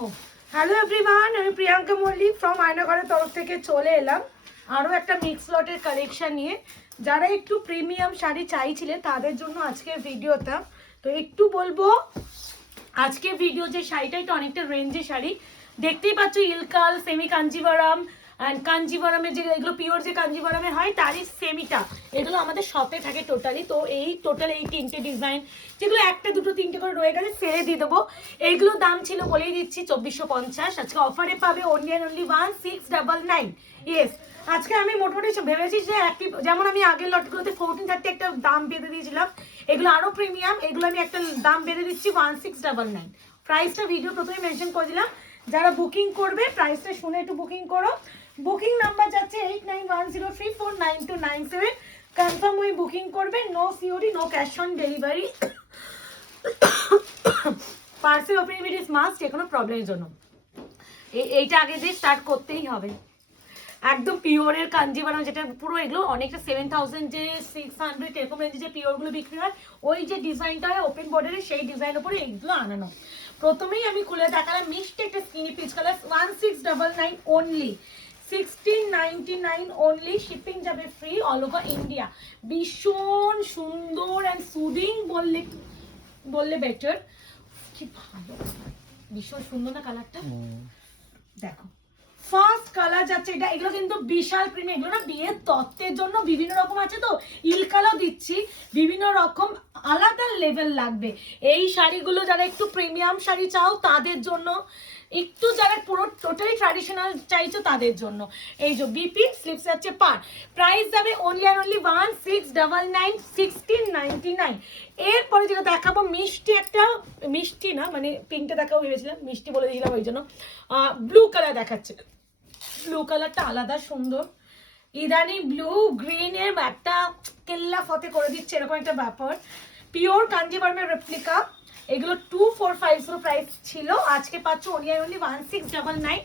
ও hello everyone, আমি Priyanka Mallick from আয়নাঘরের তরফ থেকে চলে এলাম আরও একটা মিক্স লটের কালেকশন নিয়ে। যারা একটু প্রিমিয়াম শাড়ি চাইছিলেন তাদের জন্য আজকের ভিডিওটা। তো একটু বলবো, আজকের ভিডিও যে শাড়িটা এটা অনেকটা রেঞ্জের শাড়ি, দেখতেই পাচ্ছ ইলকাল সেমি কাঞ্জিভারাম অ্যান্ড কাঞ্জিভারামের যে এগুলো পিওর যে কাঞ্জিভারামের হয় তারই সেমিটা এগুলো আমাদের শপে থাকে টোটালি। তো এই টোটাল এই তিনটে ডিজাইন যেগুলো একটা দুটো তিনটে করে রয়ে গেছে সেরে দিয়ে দেবো। এইগুলোর দাম ছিল বলেই দিচ্ছি 2450, আজকে অফারে পাবে অনলি অ্যান্ড অনলি 1699। ইয়েস, আজকে আমি মোটামুটি ভেবেছি যে একটি যেমন আমি আগের লটগুলোতে 1430 একটা দাম বেঁধে দিয়েছিলাম, এগুলো আরও প্রিমিয়াম, এগুলো আমি একটা দাম বেঁধে দিচ্ছি 1699। প্রাইসটা ভিডিও প্রথমে মেনশন করে দিলাম, যারা বুকিং করবে প্রাইসটা শুনে একটু বুকিং করো। বুকিং নাম্বার যাচ্ছে 8910349297। কনফার্ম হয়ে বুকিং করবে, no COD no cash on delivery. Parcel opening is must, যে কোনো প্রবলেমের জন্য এইটা আগে দিয়ে স্টার্ট করতেই হবে। একদম পিওরের কাঞ্জিভারাম, যেটা পুরো এগুলো অনেকটা 7000 যে 600 এরকম রেঞ্জে যে পিওরগুলো বিক্রি হয়, ওই যে ডিজাইনটা হয় ওপেন বর্ডারে সেই ডিজাইনের উপরে এইগুলো আনানো। প্রথমেই আমি খুলে দেখালাম মিষ্টি একটা skinny peach colour 1699 only, 1699 only, shipping যাবে ফ্রি অল ওভার ইন্ডিয়া। ভীষণ সুন্দর অ্যান্ড সুদিং বললে বেটার। কি ভালো, ভীষণ সুন্দর না কালারটা, দেখো ফার্স্ট কালার যাচ্ছে এটা। এগুলো কিন্তু বিশাল প্রিমিয়াম, এগুলো না বিয়ের তত্ত্বের জন্য বিভিন্ন রকম আছে, তো ইলকালও দিচ্ছি, বিভিন্ন রকম আলাদা লেভেল লাগবে এই শাড়িগুলো। যারা একটু প্রিমিয়াম শাড়ি চাও তাদের জন্য, একটু যারা পুরো টোটালি ট্র্যাডিশনাল চাইছো তাদের জন্য। এই যে বিপি স্লিপস আছে পার, প্রাইস যাবে অনলি অ্যান্ড অনলি 1699, 1699। এরপরে যেটা দেখাবো মিষ্টি একটা, মিষ্টি না মানে পিঙ্কটা দেখাবো ভেবেছিলাম, মিষ্টি বলে দিয়েছিলাম ওই জন্য। ব্লু কালার দেখাচ্ছে, ব্লু কালারটা আলাদা সুন্দর, ইদানি ব্লু গ্রিনের একটা কেল্লা ফতে করে দিচ্ছে এরকম একটা ব্যাপার। পিওর কাঞ্জিভারামের রেপ্লিকা, এগুলো 2450 প্রাইস ছিল, আজকে পাচ্ছ অনলি 1699।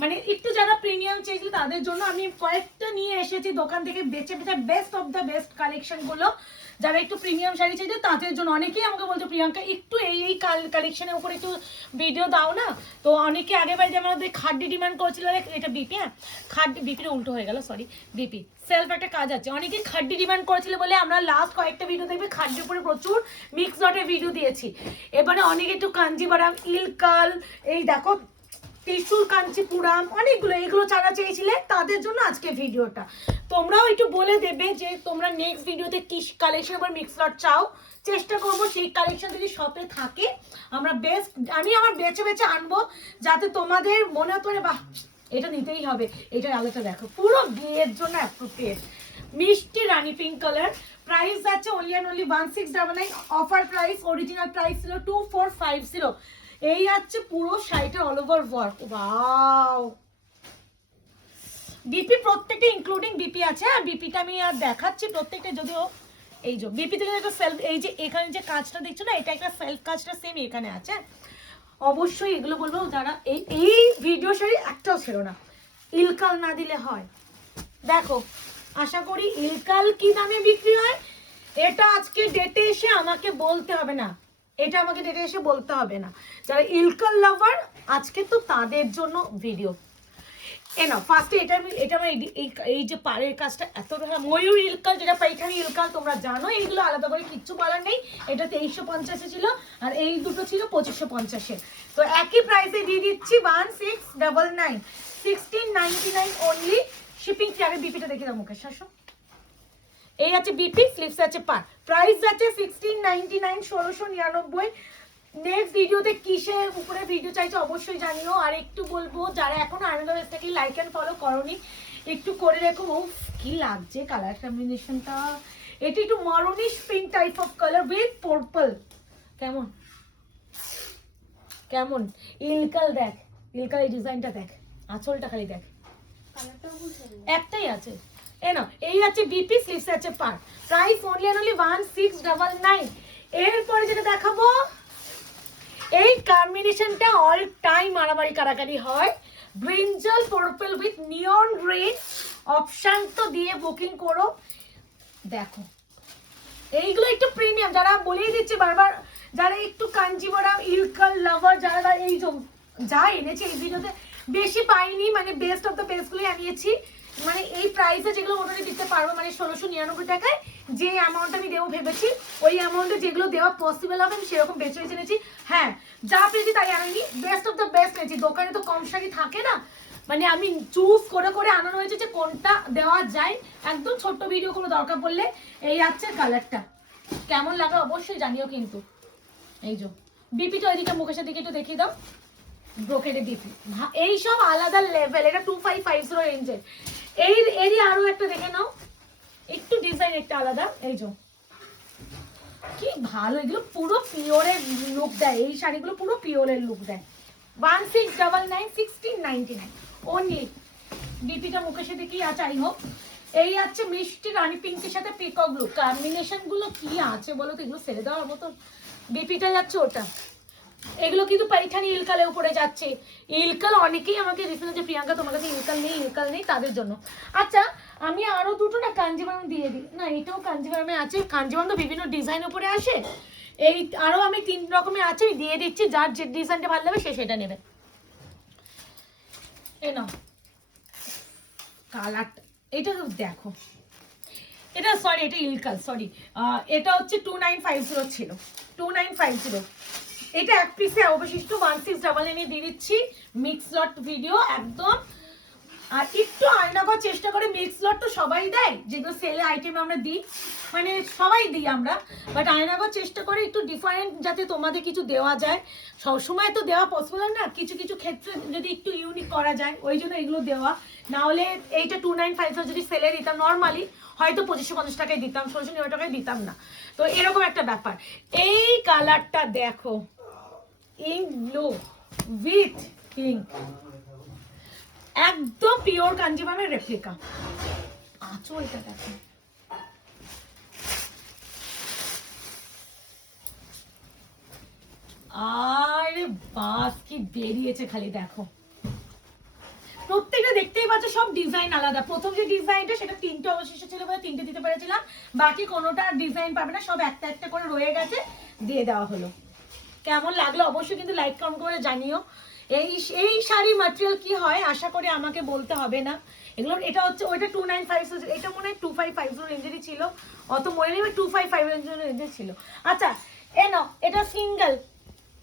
মানে একটু যারা প্রিমিয়াম চেয়েছিল তাদের জন্য আমি কয়েকটা নিয়ে এসেছি দোকান থেকে বেছে বেছে বেস্ট অফ দ্য বেস্ট কালেকশনগুলো। যারা একটু প্রিমিয়াম শাড়ি চাইছে তাদের জন্য, অনেকেই আমাকে বলছে প্রিয়াঙ্কা একটু এই কালেকশনের উপর একটু ভিডিও দাও না। তো অনেকে আগেরবার যেমন আমাদের খাড্ডি ডিমান্ড করেছিল, এটা বিপি, হ্যাঁ খাড্ডি, বিপিটা উল্টো হয়ে গেল সরি, বিপি সেলফ একটা কাজ আছে। অনেকে খাড্ডি ডিমান্ড করেছিল বলে আমরা লাস্ট কয়েকটা ভিডিও দেখবে খাড্ডির উপরে প্রচুর মিক্স লটের ভিডিও দিয়েছি। এবারে অনেকে একটু কাঞ্জিভারাম ইলকাল, এই দেখো ত্রিশুল কাঞ্চিপুরাম, অনেকগুলো এগুলো যারা চেয়েছিলে তাদের জন্য আজকে ভিডিওটা। তোমরাও একটু বলে দেবে যে তোমরা নেক্সট ভিডিওতে কি কালেকশন আবার মিক্স লট চাও, চেষ্টা করবো সেই কালেকশন যদি শপে থাকে আমরা বেস্ট, আমি আমার বেছে বেছে আনবো যাতে তোমাদের মনে হতে পারে বাহ এটা নিতেই হবে। এটার আলোটা দেখো, পুরো বিয়ের জন্য অ্যাপ্রোপ্রিয়েট, মিষ্টি রানী পিঙ্ক কালার। প্রাইস যাচ্ছে only and only 1699, offer price, original price ছিল 2450। এই আছে পুরো শাড়িটা all over work, wow BP প্রত্যেকটা ইনক্লুডিং বিপি আছে। হ্যাঁ বিপিটা আমি আর দেখাচ্ছি প্রত্যেকটা, যদিও এই যে বিপি থেকে একটা সেলফ, এই যে এখানে যে কাজটা দেখছো না এটা একটা সেলফ কাজটা সেম এখানে আছে। অবশ্যই এগুলো বলবো যারা এই ভিডিও শাড়ি একটাও ছিল না, ইলকাল না দিলে হয়। দেখো আশা করি ইলকাল কি দামে বিক্রি হয় এটা আজকে ডেটে এসে আমাকে বলতে হবে না, এটা আমাকে ডেটে এসে বলতে হবে না। যারা ইলকাল লাভার আজকে তো তাদের জন্য ভিডিও। না ফার্স্টে এটা আমার এই যে পাড়ের কাজটা এত, ময়ূর ইলকাল যেটা পাইখানি ইলকাল তোমরা জানো, এইগুলো আলাদা করে কিচ্ছু বলার নেই। এটা 2350 ছিল আর এই দুটো ছিল 2550। তো একই প্রাইসে দিয়ে দিচ্ছি 1699, 1699 অনলি, শিপিং ফ্রি। আগে বিপিটা দেখে দাও মুখের শাসন, এই আছে বিপি স্লিপস আছে পার, প্রাইস যাচ্ছে 1699, 1699। নেক্সট ভিডিওতে কিসের উপরে ভিডিও চাইছো অবশ্যই জানিও। আর একটু বলবো যারা এখনো আনন্দ থেকে লাইক অ্যান্ড ফলো করোনি একটু করে রেখো। ও কি লাগছে কালার কম্বিনেশনটা, এটি একটু maroonish pink type of colour with purple, কেমন কেমন ইলকাল দেখ, ইলকাল এই ডিজাইনটা দেখ, আঁচলটা খালি দেখ, একটাই আছে এ না। এই আছে বিপি স্লিভস আছে পার, প্রাইস অনলি এন্ড অনলি 1699। এরপরে যেটা দেখাবো এই কম্বিনেশনটা অল টাইম মারামারি কারাকারি হয়, brinjal purple with neon green, option তো দিয়ে বুকিং করো। দেখো এইগুলো একটু প্রিমিয়াম, যারা বলেই দিচ্ছে বারবার, যারা একটু কাঞ্জিভারাম ইলকাল লাভার, যারা এই যে যা এনেছি এই ভিডিওতে বেশি পাইনি, মানে বেস্ট অফ দ্য বেস্টগুলোই আনিয়েছি। মানে এই প্রাইসে যেগুলো মোটামুটি দিতে পারবো, মানে 1699 টাকায় যে অ্যামাউন্ট আমি দেবো ভেবেছি, ওই অ্যামাউন্টে যেগুলো দেওয়া পসিবল হবে আমি সেরকম বেছে বেছে নিয়েছি। হ্যাঁ, যা পেয়েছি তাই আনিনি, বেস্ট অফ দ্য বেস্ট পেয়েছি। দোকানে তো কম শাড়ি থাকে না, মানে আমি চুজ করে করে আনানো হয়েছে যে কোনটা দেওয়া যায়। একদম ছোট্ট ভিডিও কোনো দরকার পড়লে। এই আছে কালারটা, কেমন লাগে অবশ্যই জানিও কিন্তু। এই যে বিপিটা ওইদিকে মুখের দিকে একটু দেখিয়ে দাও, ব্রোকেডের বিপি, এইসব আলাদা লেভেল। এটা 2550 রেঞ্জের। এরই আরো একটা দেখে নাও, একটু ডিজাইন একটা আলাদা। এই যে কি ভালো, এগুলো পুরো পিওরের লুক দেয়, এই শাড়িগুলো পুরো পিওরের লুক দেয়। 1699 1699 অনলি। বিপিটা মুখের দিকেই আছে আই হোপ। এই আছে মিষ্টি রানী পিঙ্কের সাথে পিকক ব্লু, কম্বিনেশন গুলো কি আছে বলো তো, এগুলো ছেড়ে দেওয়ার মতো। বিপিটা যাচ্ছে ওটা, এগুলো কিন্তু পাইঠানি ইলকালের উপরে যাচ্ছে। ইলকাল অনেকেই আমাকে রিফারেন্স যে প্রিয়াঙ্কা তোমার কাছে ইলকাল নেই তাদের জন্য। আচ্ছা আমি আরো দুটো না কাঞ্জিভারম দিয়ে দিই না, এটাও কাঞ্জিভারমে আছে। কাঞ্জিভারম তো বিভিন্ন ডিজাইন উপরে আসে, এই আরো আমি 3 রকমের আছে, আমি দিয়ে দিচ্ছি। যার যে ডিজাইনটা ভালো লাগবে সে সেটা নেবে। এই নাও কালারটা, এটা দেখো, এটা সরি এটা ইলকাল সরি, এটা হচ্ছে 2950 ছিল, 2950। এটা এক পিসে অবশিষ্ট 1699 দিয়ে দিচ্ছি। মিক্স লট ভিডিও একদম। আর একটু আয়না করার চেষ্টা করে, মিক্স লট তো সবাই দেয়, যেগুলো সেলে আইটেম আমরা দিই, মানে সবাই দিই আমরা, বাট আয়না করার চেষ্টা করে একটু ডিফারেন্ট যাতে তোমাদের কিছু দেওয়া যায়। সবসময় তো দেওয়া পসিবল না, কিছু কিছু ক্ষেত্রে যদি একটু ইউনিক করা যায়, ওই জন্য এগুলো দেওয়া। না হলে এইটা 2950 যদি সেলে দিতাম নর্মালি হয়তো 2550 টাকায় দিতাম, 1699 টাকায় দিতাম না। তো এরকম একটা ব্যাপার। এই কালারটা দেখো, ইঙ্ক ব্লু উইথ পিঙ্ক, একদম পিওর কাঞ্জিভারমের রেপ্লিকা। আঁচলটা দেখো, আরে বাস কি বেরিয়েছে খালি দেখো। প্রত্যেকটা দেখতেই পাচ্ছ সব ডিজাইন আলাদা। প্রথম যে ডিজাইনটা সেটা 3টে অবশিষ্ট ছিল বলে 3টে দিতে পেরেছিলাম, বাকি কোনোটা ডিজাইন পাবে না, সব একটা একটা করে রয়ে গেছে, দিয়ে দেওয়া হলো। কেমন লাগলো অবশ্যই কিন্তু লাইক কমেন্ট করে জানিও। এই শাড়ি ম্যাটেরিয়াল কি হয় আশা করি আমাকে বলতে হবে না। এগুলো এটা হচ্ছে ওইটা 2950, এটা মনে হয় 2550 রেঞ্জেরই ছিল, অত মনে নেই, 255 রেঞ্জের ছিল। আচ্ছা এটা সিঙ্গেল,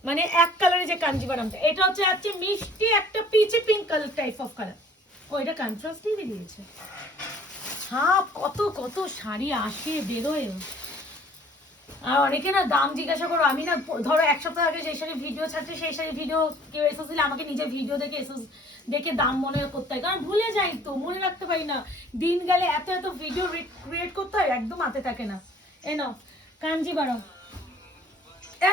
মানে এক কালারে যে কাঞ্জিভারমটা, এটা হচ্ছে মিষ্টি একটা peachy pink colour type of colour. ওইটা কন্ট্রাস্টই দিয়েছে। হ্যাঁ কত কত শাড়ি আসে বেরোয়। আর অনেকে না দাম জিজ্ঞাসা করো, আমি না ধরো এক সপ্তাহ আগে যে শাড়ি ভিডিও ছাড়ছে সেই শাড়ি ভিডিও কেউ এসেস দিলে আমাকে নিজের ভিডিও দেখে দেখে দাম মনে করতে হয়, কারণ ভুলে যাই তো, মনে রাখতে পারি না। দিন গেলে এত এত ভিডিও ক্রিয়েট করতে হয়, একদম হাতে থাকে না। নাও কাঞ্জিভারম,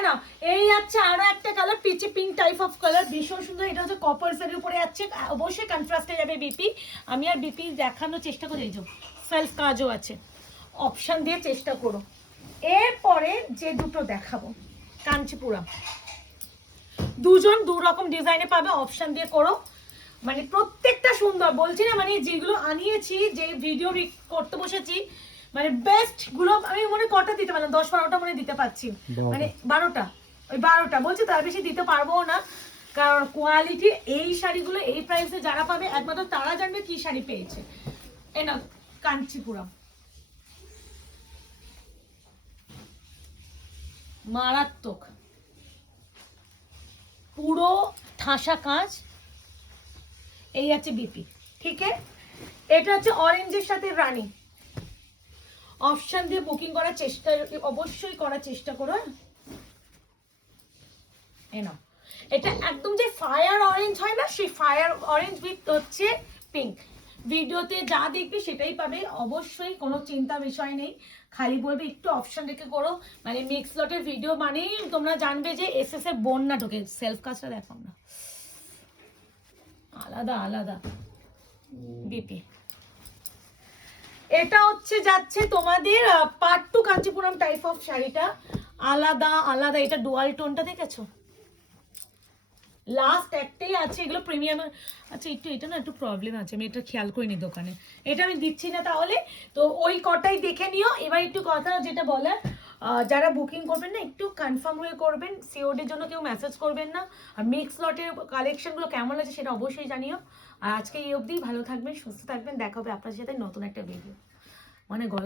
না এই আছে আরো একটা colour peachy pink type of colour, ভীষণ সুন্দর। এটা হচ্ছে কপার এর উপরে আছে, অবশ্যই কন্ট্রাস্টে যাবে বিপি। আমি আর বিপি দেখানোর চেষ্টা করি, এই যে সেলফ কাজও আছে, অপশন দিয়ে চেষ্টা করো। এরপরে যে দুটো দেখাবো কাঞ্চিপুরম, দুজন দু রকম ডিজাইনে পাবে, অপশন দিয়ে করো। মানে প্রত্যেকটা সুন্দর বলছি না, মানে যেগুলো আনিয়েছি, যে ভিডিও করতে বসেছি, মানে বেস্ট গুলো আমি মনে কটা দিতে পারলাম, 10-12টা মনে দিতে পারছি, মানে 12টা, ওই 12টা বলছি, তার বেশি দিতে পারবো না। কারণ কোয়ালিটি এই শাড়িগুলো এই প্রাইসে যারা পাবে একমাত্র তারা জানবে কি শাড়ি পেয়েছে। না কাঞ্চিপুরম মারাত্মক, পুরো ঠাসা কাজ। এই আছে বিপি, ঠিক আছে। এটা হচ্ছে অরেঞ্জের সাথে রানী, অপশন দিয়ে বুকিং করার চেষ্টা অবশ্যই করার চেষ্টা করো। নাও এটা একদম যে ফায়ার অরেঞ্জ হয় না, সেই ফায়ার অরেঞ্জ উইথ হচ্ছে পিঙ্ক। ভিডিওতে যা দেখবে সেটাই পাবে, অবশ্যই কোনো চিন্তা বিষয় নেই। খালি বলবে একটু অপশন রেখে করো, মানে মিক্স লটের ভিডিও মানেই তোমরা জানবে যে এসএস এর বোন না ঢোকে। সেলফ কাজটা দেখো না, আলাদা আলাদা বিপি। এটা হচ্ছে যাচ্ছে তোমাদের পার্ট 2 কাঞ্চিপুরম টাইপ অফ শাড়িটা, আলাদা আলাদা। এটা ডুয়াল টোনটা দেখেছো, লাস্ট একটাই আছে, এগুলো প্রিমিয়াম। আচ্ছা একটু এটা না একটু প্রবলেম আছে, আমি এটা খেয়াল করিনি দোকানে, এটা আমি দিচ্ছি না তাহলে। তো ওই কটাই দেখে নিও। এবার একটু কথা যেটা বলার, যারা বুকিং করবেন না একটু কনফার্ম হয়ে করবেন, সিওডির জন্য কেউ মেসেজ করবেন না। আর মিক্স লটের কালেকশনগুলো কেমন আছে সেটা অবশ্যই জানিও। আর আজকে এই অবধি, ভালো থাকবেন, সুস্থ থাকবেন, দেখা হবে আপনার সাথে নতুন একটা ভিডিও। মানে গলা